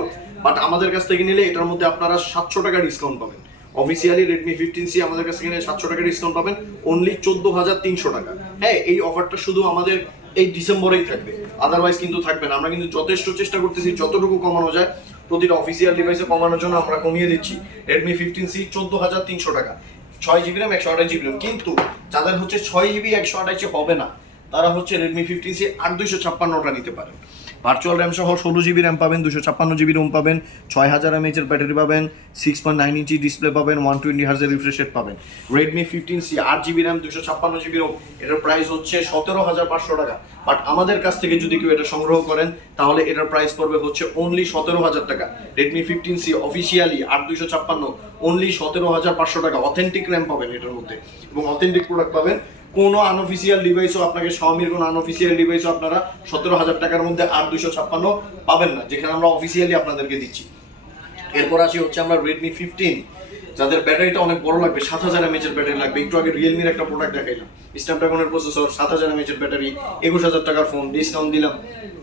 বাট আমাদের কাছ থেকে নিলে এটার মধ্যে আপনারা সাতশো টাকা ডিসকাউন্ট পাবেন। অফিসিয়ালি রেডমি ফিফটিন সি আমাদের কাছে কিনে সাতশো টাকা ডিসকাউন্ট পাবেন অনলি চোদ্দ হাজার তিনশো টাকা। হ্যাঁ এই অফারটা শুধু আমাদের এই ডিসেম্বরেই থাকবে আদারওয়াইজ কিন্তু থাকবে না। আমরা কিন্তু যথেষ্ট চেষ্টা করতেছি, যতটুকু কমানো যায়, প্রতিটা অফিসিয়াল ডিভাইসে কমানোর জন্য আমরা কমিয়ে দিচ্ছি। রেডমি ফিফটিন সি চোদ্দ হাজার তিনশো টাকা। ছয় জিবি র্যাম একশো আঠাশ জিবি র্যাম কিন্তু যাদের হচ্ছে ছয় জিবি একশো আঠাশে হবে না, তারা হচ্ছে রেডমি ফিফটিন সি আট দুইশো ছাপ্পান্নটা নিতে পারেন ভার্চুয়াল র্যাম সহ ষোলো জিবি র্যাম পাবেন দুশো ছাপ্পান্ন জিবি রোম পাবেন, ছয় হাজার এমএচের ব্যাটারি পাবেন six point nine inch display পাবেন ওয়ান টোয়েন্টি হার্জের রিফ্রেশ রেট পাবেন। রেডমি ফিফটিন সি আট জিবি র্যাম দুশো ছাপ্পান্ন জিবি রোম এটার প্রাইস হচ্ছে সতেরো হাজার পাঁচশো টাকা। বাট আমাদের কাছ থেকে যদি কেউ এটা সংগ্রহ করেন, তাহলে এটার প্রাইস পড়বে হচ্ছে অনলি সতেরো হাজার টাকা। রেডমি ফিফটিন সি অফিসিয়ালি আট দুশো ছাপ্পান্ন অনলি সতেরো হাজার পাঁচশো টাকা। অথেন্টিক র্যাম পাবেন এটার মধ্যে। এবং অথেন্টিক প্রোডাক্ট পাবেন কোনো আনঅফিসিয়াল ডিভাইসও আপনাকে শাওমির কোনো আনঅফিসিয়াল ডিভাইসও আপনারা সতেরো হাজার টাকার মধ্যে আট দুশো ছাপ্পান্ন পাবেন না, যেখানে আমরা অফিসিয়ালি আপনাদেরকে দিচ্ছি। এরপর আসি হচ্ছে আমরা রেডমি ফিফটিন যাদের ব্যাটারিটা অনেক বড় লাগবে, সাত হাজার এমএচের ব্যাটারি লাগবে। একটু আগে রিয়েলমির একটা প্রোডাক্ট দেখাইলাম স্ন্যাপড্রাগনের প্রসেসর সাত হাজার এমএচের ব্যাটারি, একুশ হাজার টাকার ফোন ডিসকাউন্ট দিলাম,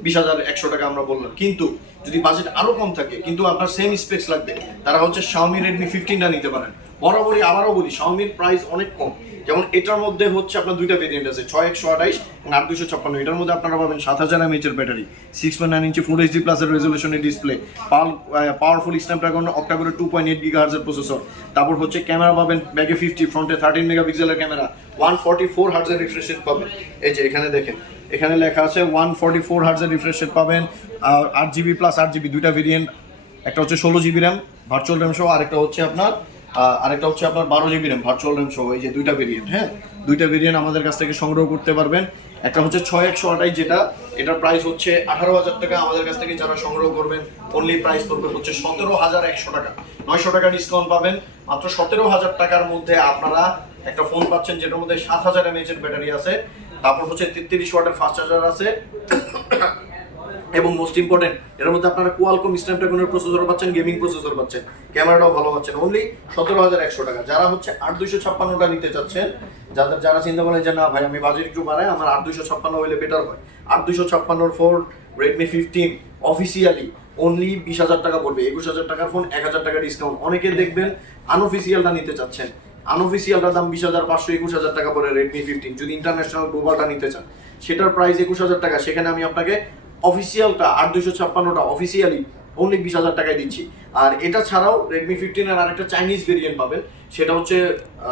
বিশ হাজার একশো টাকা আমরা বললাম। কিন্তু যদি বাজেট আরও কম থাকে, কিন্তু আপনার সেম স্পেক্স লাগবে, তারা হচ্ছে শাওমি রেডমি ফিফটিনটা নিতে পারেন। বরাবরই আবারও বলি শাওমির প্রাইস অনেক কম। যেমন এটার মধ্যে হচ্ছে আপনার দুইটা ভেরিয়েন্ট আছে, ছয় একশো আঠাইশ এবং আট দুশো ছাপ্পান্ন। এটার মধ্যে আপনারা পাবেন সাত হাজার এমএচের battery six point nine inch full HD প্লাসের রেজলিউশনের ডিসপ্লে পাল পাওয়ারফুল স্ন্যাপড্রাগন অক্টাগোরের টু পয়েন্ট এইট গিগা হার্জের প্রসেসর তারপর হচ্ছে ক্যামেরা পাবেন ব্যাগে ফিফটি ফ্রন্টে থার্টিন মেগাপিক্সেলের ক্যামেরা ওয়ান ফর্টি ফোর হার্জের রিফ্রেশ রেট পাবেন। এই যে এখানে দেখেন, এখানে লেখা আছে ওয়ান ফর্টি ফোর হার্জের রিফ্রেশ রেট পাবেন আর আট জিবি প্লাস আট জিবি দুইটা ভেরিয়েন্ট একটা হচ্ছে ষোলো জিবি র্যাম ভার্চুয়াল র্যাম সহ, আরেকটা হচ্ছে আপনার আরেকটা হচ্ছে আপনার বারো জিবি র্যাম ভার্চুয়াল র্যাম সহ, এই যে দুইটা ভেরিয়েন্ট হ্যাঁ? দুইটা ভেরিয়েন্ট আমাদের কাছ থেকে সংগ্রহ করতে পারবেন। একটা হচ্ছে ছয় একশো আঠাইশ যেটা, এটার প্রাইস হচ্ছে আঠারো হাজার টাকা। আমাদের কাছ থেকে যারা সংগ্রহ করবেন অনলি প্রাইস পড়বে হচ্ছে সতেরো হাজার একশো টাকা। নয়শো টাকা ডিসকাউন্ট পাবেন। মাত্র সতেরো হাজার টাকার মধ্যে আপনারা একটা ফোন পাচ্ছেন, যেটার মধ্যে সাত হাজার এমএচ এর ব্যাটারি আছে। তারপর হচ্ছে তেত্রিশ ওয়াটের ফাস্ট চার্জার আছে। এবং মোস্ট ইম্পর্টেন্ট এর মধ্যে আপনারা কোয়ালকম স্ন্যাপড্রাগনের প্রসেসর পাচ্ছেন গেমিং প্রসেসর পাচ্ছেন ক্যামেরাটাও ভালো পাচ্ছেন অনলি সতেরো হাজার একশো টাকা। যারা হচ্ছে আট দুইশো ছাপ্পান্নটা নিতে চাচ্ছেন, যাদের যারা চিন্তা করেন যে না ভাই, আমি বাজেট একটু বাড়াই, আমার আট দুইশো ছাপ্পান্ন হলে বেটার হয়। আট দুইশো ছাপ্পান্নর four Redmi fifteen officially only বিশ হাজার টাকা পড়বে। একুশ হাজার টাকার ফোন এক হাজার টাকা ডিসকাউন্ট অনেকে দেখবেন আনঅফিসিয়ালটা নিতে চাচ্ছেন। আনঅফিসিয়ালটার দাম বিশ হাজার পাঁচশো, একুশ হাজার টাকা পড়ে রেডমি ফিফটিন যদি ইন্টারন্যাশনাল গ্লোবালটা নিতে চান। সেটার প্রাইস একুশ হাজার টাকা। সেখানে আমি আপনাকে অফিসিয়ালটা আট দুশো ছাপ্পান্নটা অফিসিয়ালি অনলি বিশ হাজার টাকায় দিচ্ছি। আর এটা ছাড়াও রেডমি ফিফটিনের আর একটা চাইনিজ ভেরিয়েন্ট পাবেন। সেটা হচ্ছে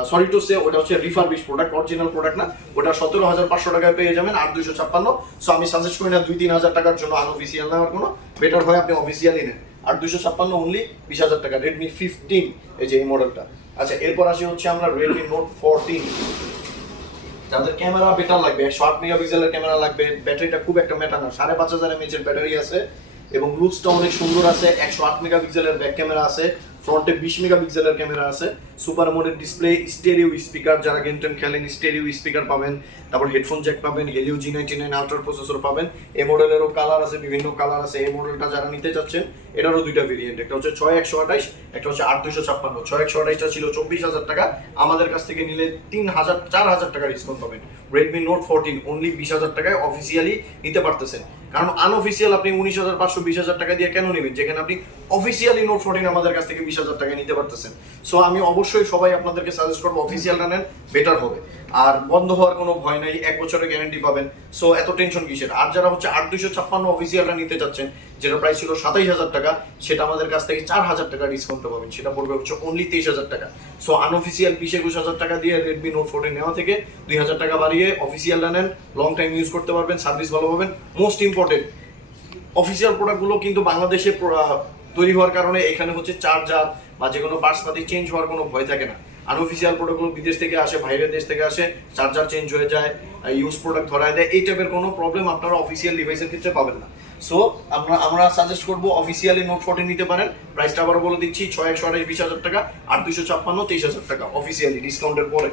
সরি টু সে ওটা হচ্ছে রিফারবিশ প্রোডাক্ট অরিজিনাল প্রোডাক্ট না। ওটা সতেরো হাজার পাঁচশো টাকায় পেয়ে যাবেন আট দুশো ছাপ্পান্ন সো আমি সাজেস্ট করি না দুই তিন হাজার টাকার জন্য আনঅফিসিয়াল নেওয়ার কোনো। বেটার হয় আপনি অফিসিয়ালি নেন। আট দুশো ছাপ্পান্ন অনলি বিশ হাজার টাকা রেডমি ফিফটিন এই যে এই মডেলটা আচ্ছা এরপর আসি হচ্ছে আমরা রেডমি নোট ফোরটিন যাদের ক্যামেরা বেটার লাগবে একশো আট মেগাপিক্সেলের ক্যামেরা লাগবে, ব্যাটারিটা খুব একটা ম্যাটার না সাড়ে পাঁচ হাজার এমএচের ব্যাটারি আছে এবং লুকসটা অনেক সুন্দর আছে, একশো আট মেগাপিক্সেলের ব্যাক ক্যামেরা আছে। ফ্রন্টে বিশ মেগাপিক্সেলের ক্যামেরা আছে। সুপার মোডের ডিসপ্লে, স্টেরিও স্পিকার, যারা গেম টেম খেলেন, স্টেরিও স্পিকার পাবেন। তারপর হেডফোন জ্যাক পাবেন হেলিও জি নাইনটি নাইন আল্ট্রার প্রসেসর পাবেন। এ মডেলেরও কালার আছে, বিভিন্ন কালার আছে। এই মডেলটা যারা নিতে চাচ্ছেন, এটারও দুইটা ভেরিয়েন্ট একটা হচ্ছে ছয় একশো আঠাইশ একটা হচ্ছে আট দুশো ছাপ্পান্ন। ছয় একশো আঠাইশটা ছিল চব্বিশ হাজার টাকা। আমাদের কাছ থেকে নিলে তিন হাজার, চার হাজার টাকা ডিসকাউন্ট পাবেন। রেডমি নোট ফোরটিন অনলি বিশ হাজার টাকায় অফিসিয়ালি নিতে পারতেছেন। কারণ আনঅফিসিয়াল আপনি উনিশ হাজার পাঁচশো বিশ হাজার টাকা দিয়ে কেন নেবেন? যেখানে আপনি অফিসিয়ালি নোট ফোরটিন আমাদের কাছ থেকে বিশ হাজার টাকা নিতে পারতেছেন। সো আমি অবশ্যই সবাই আপনাদেরকে সাজেস্ট করব অফিসিয়ালটা নেন বেটার হবে। আর বন্ধ হওয়ার কোনো ভয় নাই, এক বছরের গ্যারান্টি পাবেন। সো এত টেনশন কিসের? আর যারা হচ্ছে আট দুশো ছাপ্পান্ন অফিসিয়ালটা নিতে চাচ্ছেন যেটা প্রাইস ছিল সাতাইশ হাজার টাকা, সেটা আমাদের কাছ থেকে চার হাজার টাকা ডিসকাউন্ট পাবেন। সেটা পড়বে হচ্ছে অনলি তেইশ হাজার টাকা। সো আনঅফিসিয়াল বিশ একুশ হাজার টাকা দিয়ে রেডমি নোট ফোরটিন নেওয়া থেকে দুই হাজার টাকা বাড়িয়ে অফিসিয়ালটা নেন লং টাইম ইউজ করতে পারবেন সার্ভিস ভালো পাবেন। মোস্ট ইম্পর্টেন্ট অফিসিয়াল প্রোডাক্টগুলো কিন্তু বাংলাদেশে তৈরি হওয়ার কারণে এখানে হচ্ছে চার্জার বা যে কোনো পার্টসপাতি চেঞ্জ হওয়ার কোনো ভয় থাকে না। আনঅফিসিয়াল প্রোডাক্টগুলো বিদেশ থেকে আসে, বাইরের দেশ থেকে আসে চার্জার চেঞ্জ হয়ে যায় ইউজ প্রোডাক্ট ধরায় দেয়, এই টাইপের কোনো প্রবলেম আপনারা অফিসিয়াল ডিভাইসের ক্ষেত্রে পাবেন না। সো আমরা আমরা সাজেস্ট করব অফিসিয়ালি নোট ফোরটিন নিতে পারেন প্রাইসটা আবার বলে দিচ্ছি, ছয় একশো আঠাশ, বিশ হাজার টাকা আর দুশো ছাপ্পান্ন, তেইশ হাজার টাকা অফিসিয়ালি ডিসকাউন্টের পরে।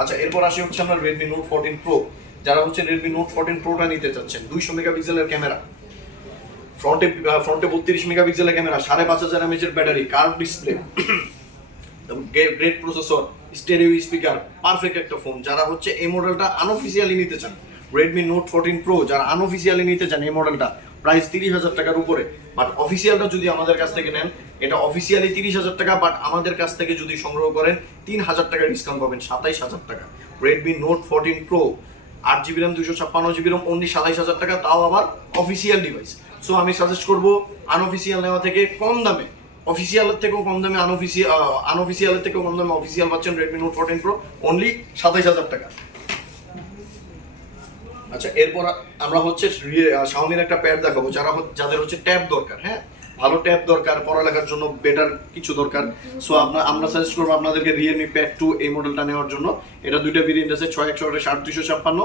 আচ্ছা এরপর আসি হচ্ছে আমরা রেডমি নোট ফোরটিন প্রো যারা হচ্ছে রেডমি নোট ফোরটিন প্রোটা নিতে চাচ্ছেন, দুইশো মেগাপিক্সেলের ক্যামেরা। ফ্রন্টে ফ্রন্টে বত্রিশ মেগাপিক্সেলের ক্যামেরা, সাড়ে পাঁচ হাজার এমএচের battery curve display great processor stereo speaker perfect একটা ফোন যারা হচ্ছে এই মডেলটা আনঅফিসিয়ালি নিতে চান রেডমি নোট ফোরটিন প্রো যারা আনঅফিসিয়ালি নিতে চান এই মডেলটা প্রাইস তিরিশ হাজার টাকার উপরে। বাট অফিসিয়ালটা যদি আমাদের কাছ থেকে নেন, এটা অফিসিয়ালি তিরিশ হাজার টাকা বাট আমাদের কাছ থেকে যদি সংগ্রহ করেন, তিন হাজার টাকা ডিসকাউন্ট পাবেন, সাতাইশ হাজার টাকা। রেডমি নোট ফোরটিন প্রো আট জিবি র্যাম দুশো ছাপ্পান্ন জিবি র্যাম অনলি সাতাইশ হাজার টাকা, তাও আবার অফিসিয়াল ডিভাইস সো আমি সাজেস্ট করব আনঅফিসিয়াল নেওয়া থেকে কম দামে অফিসিয়ালের থেকেও কম দামে আনঅফিসিয়াল আনঅফিসিয়ালের থেকেও কম দামে অফিসিয়াল পাচ্ছেন Redmi note fourteen pro only সাতাইশ হাজার টাকা। আচ্ছা এরপর আমরা হচ্ছে শাওমির একটা প্যাড দেখাবো, যারা যাদের হচ্ছে ট্যাব দরকার হ্যাঁ? ভালো ট্যাব দরকার, পড়ালেখার জন্য বেটার কিছু দরকার। সো আপনার আমরা সাজেস্ট করব আপনাদেরকে রিয়েলমি প্যাড টু এই মডেলটা নেওয়ার জন্য। এটা দুইটা ভেরিয়েন্ট আছে, ছয় একশো আঠাশ আট দুশো ছাপ্পান্ন।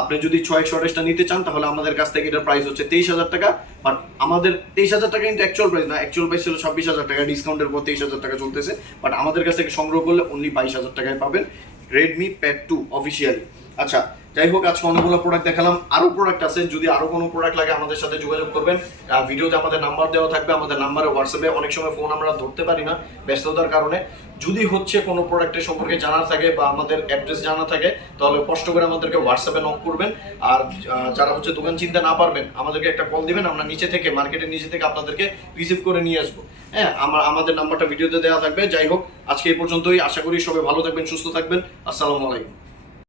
আপনি যদি ছয় একশো আঠাশটা নিতে চান, তাহলে আমাদের কাছ থেকে এটার প্রাইস হচ্ছে তেইশ হাজার টাকা। বাট আমাদের তেইশ হাজার টাকা কিন্তু অ্যাকচুয়াল প্রাইস না অ্যাকচুয়াল প্রাইস ছিল ছাব্বিশ হাজার টাকা ডিসকাউন্টের পর তেইশ হাজার টাকা চলতেছে। বাট আমাদের কাছ থেকে সংগ্রহ করলে অনলি বাইশ হাজার টাকায় পাবেন রেডমি প্যাড টু অফিসিয়ালি আচ্ছা যাই হোক, আজকে অনেকগুলো প্রোডাক্ট দেখালাম। আরও প্রোডাক্ট আছে, যদি আরও কোনো প্রোডাক্ট লাগে আমাদের সাথে যোগাযোগ করবেন। ভিডিওতে আমাদের নাম্বার দেওয়া থাকবে, আমাদের নাম্বারে হোয়াটসঅ্যাপে অনেক সময় ফোন আমরা ধরতে পারি না, ব্যস্ততার কারণে। যদি হচ্ছে কোনো প্রোডাক্টের সম্পর্কে জানা থাকে বা আমাদের অ্যাড্রেস জানা থাকে, তাহলে কষ্ট করে আমাদেরকে হোয়াটসঅ্যাপে নক করবেন। আর যারা হচ্ছে দোকান চিনতে না পারবেন, আমাদেরকে একটা কল দিবেন, আমরা নিচে থেকে মার্কেটের নিচে থেকে আপনাদেরকে রিসিভ করে নিয়ে আসব। হ্যাঁ আমার, আমাদের নাম্বারটা ভিডিওতে দেওয়া থাকবে। যাই হোক, আজকে এই পর্যন্তই। আশা করি সবাই ভালো থাকবেন, সুস্থ থাকবেন। আসসালামু আলাইকুম।